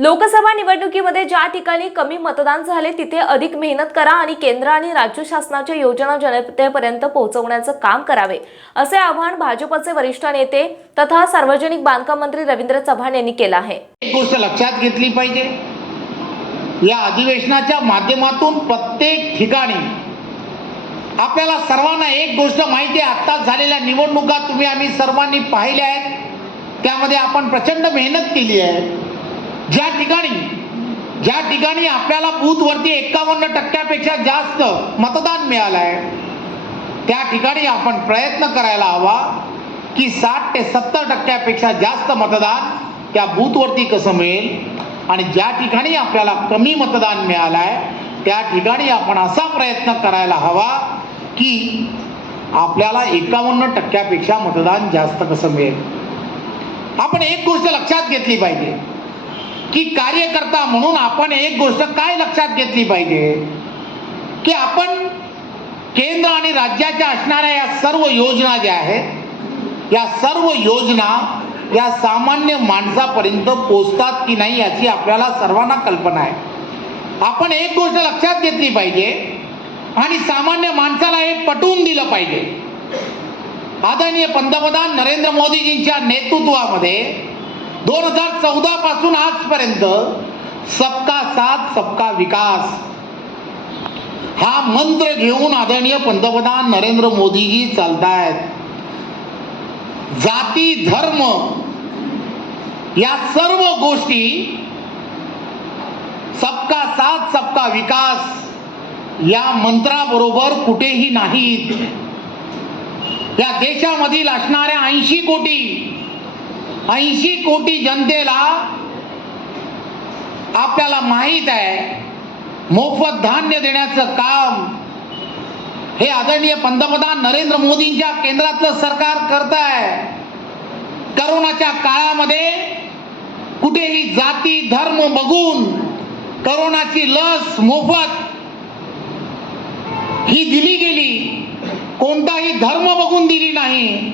लोकसभा निवडणुकीमध्ये ज्या ठिकाणी कमी मतदान झाले तिथे अधिक मेहनत करा आणि केंद्र आणि राज्य शासनाच्या योजना जनतेपर्यंत पोहोचवण्याचं काम करावे असे आवाहन भाजपचे वरिष्ठ नेते तथा सार्वजनिक बांधकाम मंत्री रवींद्र चव्हाण यांनी केलं आहे. एक गोष्ट लक्षात घेतली पाहिजे. या अधिवेशनाच्या माध्यमातून प्रत्येक ठिकाणी आपल्याला सर्वांना एक गोष्ट माहिती आहे आत्ताच झालेल्या निवडणुका तुम्ही आम्ही सर्वांनी पाहिल्या आहेत. त्यामध्ये आपण प्रचंड मेहनत केली आहे. ज्या ठिकाणी ज्या ठिकाणी आपल्याला बूथवरती एकावन्न टक्क्यापेक्षा जास्त मतदान मिळालं आहे त्या ठिकाणी आपण प्रयत्न करायला हवा की साठ ते सत्तर टक्क्यापेक्षा जास्त मतदान त्या बूथवरती कसं मिळेल आणि ज्या ठिकाणी आपल्याला कमी मतदान मिळालं आहे त्या ठिकाणी आपण असा प्रयत्न करायला हवा की आपल्याला एकावन्न टक्क्यापेक्षा मतदान जास्त कसं मिळेल. आपण एक गोष्ट लक्षात घेतली पाहिजे. की कार्यकर्ता म्हणून आपण एक गोष्ट काय लक्षात घेतली पाहिजे? की आपण केंद्र आणि राज्याच्या असणाऱ्या या सर्व योजना ज्या आहेत या सर्व योजना या सामान्य माणसापर्यंत पोचतात की नाही याची आपल्याला सर्वांना कल्पना आहे. आपण एक गोष्ट लक्षात घेतली पाहिजे आणि सामान्य माणसाला हे पटवून दिलं पाहिजे. आदरणीय पंतप्रधान नरेंद्र मोदीजींच्या नेतृत्वामध्ये दोन हजार चौदा पासून आजपर्यंत सबका साथ सबका विकास. हा मंत्र घेऊन आदरणीय पंतप्रधान नरेंद्र मोदीजी चालतायत. जाती धर्म या सर्व गोष्टी सबका साथ सबका विकास या मंत्राबरोबर कुठेही नाहीत. या देशामधील असणाऱ्या ऐंशी कोटी ऐंशी कोटी जनतेला आपल्याला माहीत आहे मोफत धान्य देण्याचं काम हे आदरणीय पंतप्रधान नरेंद्र मोदींच्या केंद्रातलं सरकार करत आहे करोनाच्या काळामध्ये कुठेही जाती धर्म बघून करोनाची लस मोफत ही दिली गेली. कोणताही धर्म बघून दिली नाही.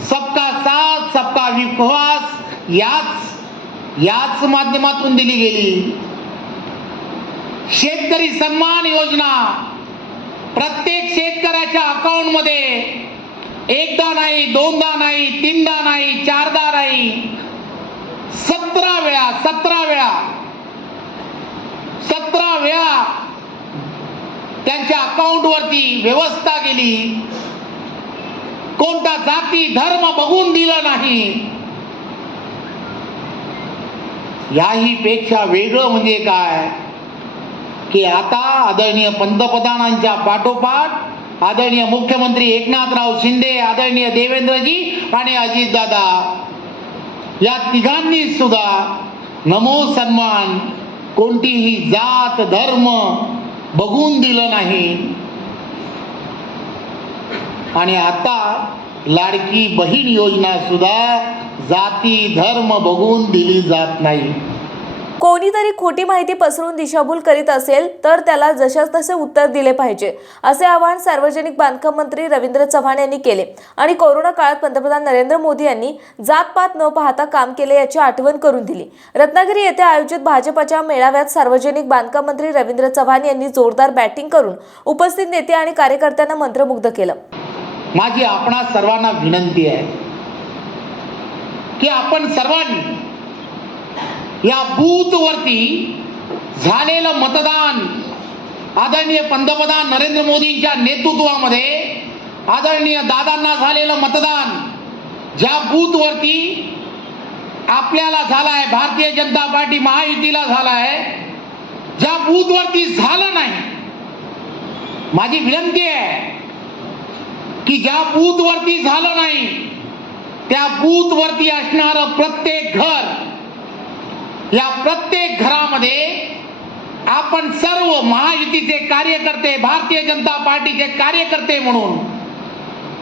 सबका साथ सबका विश्वास याच याच माध्यमातून दिली गेली. शेतकरी सन्मान योजना प्रत्येक शेतकऱ्याच्या अकाउंटमध्ये एकदा नाही दोनदा नाही तीनदा नाही चारदा नाही सतरा वेळा सतरा वेळा सतरा वेळा त्यांच्या अकाउंट वरती व्यवस्था केली. कोणता जाती धर्म बघून दिलं नाही. याही पेक्षा वेगळं म्हणजे काय? की आता आदरणीय पंतप्रधानांच्या पाठोपाठ आदरणीय मुख्यमंत्री एकनाथराव शिंदे आदरणीय देवेंद्रजी आणि अजितदादा या तिघांनी सुद्धा नमो सन्मान कोणतीही जात धर्म बघून दिलं नाही. आणि आता लाडकी बहीण योजना सुद्धा जाती धर्म बघून दिली जात नाही. कोणीतरी खोटी माहिती पसरून दिशाभूल करीत असेल तर त्याला जशास तसे उत्तर दिले पाहिजे असे आवाहन सार्वजनिक बांधकाम मंत्री रवींद्र चव्हाण यांनी केले. आणि कोरोना काळात पंतप्रधान नरेंद्र मोदी यांनी जातपात न पाहता काम केले याची आठवण करून दिली. रत्नागिरी येथे आयोजित भाजपच्या मेळाव्यात सार्वजनिक बांधकाम मंत्री रवींद्र चव्हाण यांनी जोरदार बॅटिंग करून उपस्थित नेते आणि कार्यकर्त्यांना मंत्रमुग्ध केलं. माझी आपणा सर्वांना विनंती आहे की आपण सर्वांनी या बूथवरती झालेलं मतदान आदरणीय पंतप्रधान नरेंद्र मोदींच्या नेतृत्वामध्ये आदरणीय दादांना झालेलं मतदान ज्या बूथवरती आपल्याला झालं आहे भारतीय जनता पार्टी महायुतीला झाला आहे ज्या बूथवरती झालं नाही माझी विनंती आहे की ज्या बूथवरती झालं नाही त्या बूथवरती असणारं प्रत्येक घर या प्रत्येक घरामध्ये आपण सर्व महायुतीचे कार्यकर्ते भारतीय जनता पार्टीचे कार्यकर्ते म्हणून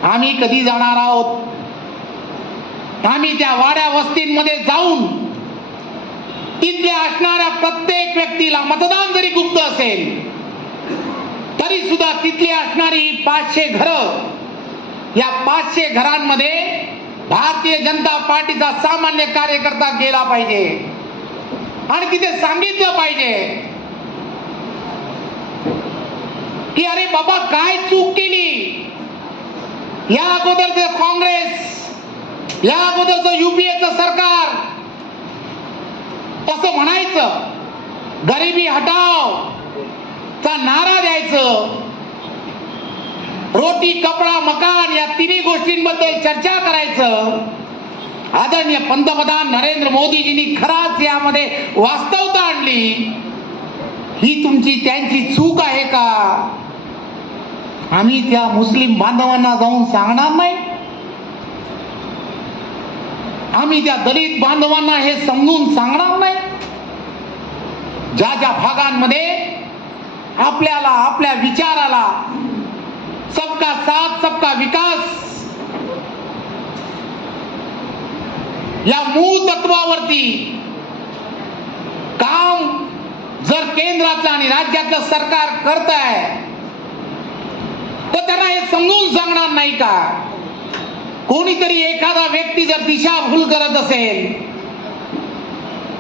आम्ही कधी जाणार आहोत? आम्ही त्या वाड्या वस्तींमध्ये जाऊन तिथल्या असणाऱ्या प्रत्येक व्यक्तीला मतदान जरी गुप्त असेल तरी सुद्धा तिथली असणारी पाचशे घरं या पाचशे घरांमध्ये भारतीय जनता पार्टीचा सामान्य कार्यकर्ता गेला पाहिजे. आणि तिथे सांगितलं पाहिजे की अरे बाबा काय चूक केली? या अगोदरचं काँग्रेस या अगोदरचं युपीएच सरकार. असं म्हणायचं गरिबी हटाव चा नारा द्यायचं. रोटी कपडा मकान या तिन्ही गोष्टींबद्दल चर्चा करायचं. आदरणीय पंतप्रधान नरेंद्र मोदीजींनी खराच यामध्ये वास्तवता आणली. ही तुमची त्यांची चूक आहे का? आम्ही त्या मुस्लिम बांधवांना जाऊन सांगणार नाही. आम्ही त्या दलित बांधवांना हे समजून सांगणार नाही. ज्या ज्या भागांमध्ये आपल्याला आपल्या विचाराला सबका साथ सबका विकास। या मूळ तत्वावरती काम जर केंद्राचं आणि राज्याचं सरकार करत आहे तर त्यांना हे समजून सांगणार नाही का? कोणीतरी एखादा व्यक्ती जर दिशाभूल करत असेल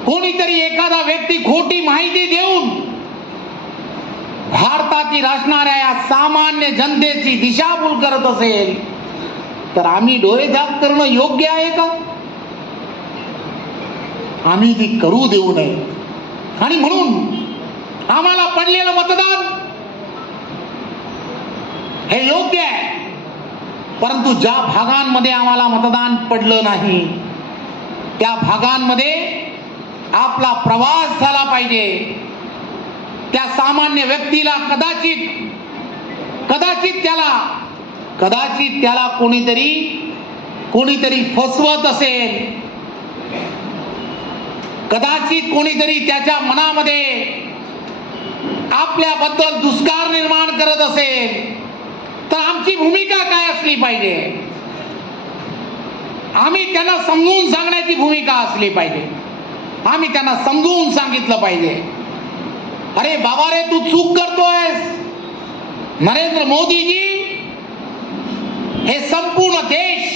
कोणीतरी एखादा व्यक्ती खोटी माहिती देऊन भारतातील असणाऱ्या या सामान्य जनतेची दिशाभूल करत असेल तर आम्ही डोळे झाक करणं योग्य आहे का? आम्ही ती करू देऊ नये. आणि म्हणून आम्हाला पडलेलं मतदान हे योग्य आहे. परंतु ज्या भागांमध्ये आम्हाला मतदान पडलं नाही त्या भागांमध्ये आपला प्रवास झाला पाहिजे. त्या सामान्य व्यक्तीला कदाचित कदाचित त्याला कदाचित त्याला कोणीतरी कोणीतरी फसवत असेल. कदाचित कोणीतरी त्याच्या मनामध्ये आपल्याबद्दल दुष्कार निर्माण करत असेल. तर आमची भूमिका काय असली पाहिजे? आम्ही त्यांना समजून सांगण्याची भूमिका असली पाहिजे. आम्ही त्यांना समजून सांगितलं पाहिजे. अरे बाबा रे तू चूक करतोयस. नरेंद्र मोदीजी हे संपूर्ण देश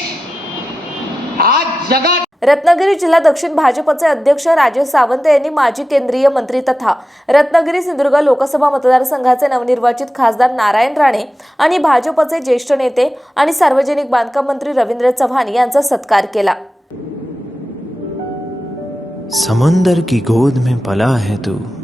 आज जगात रत्नागिरी जिल्हा दक्षिण भाजपचे अध्यक्ष राजेश सावंत यांनी माजी केंद्रीय मंत्री तथा रत्नागिरी सिंधुदुर्ग लोकसभा मतदारसंघाचे नवनिर्वाचित खासदार नारायण राणे आणि भाजपचे ज्येष्ठ नेते आणि सार्वजनिक बांधकाम मंत्री रवींद्र चव्हाण यांचा सत्कार केला. समंदर की गोद में पला है तू.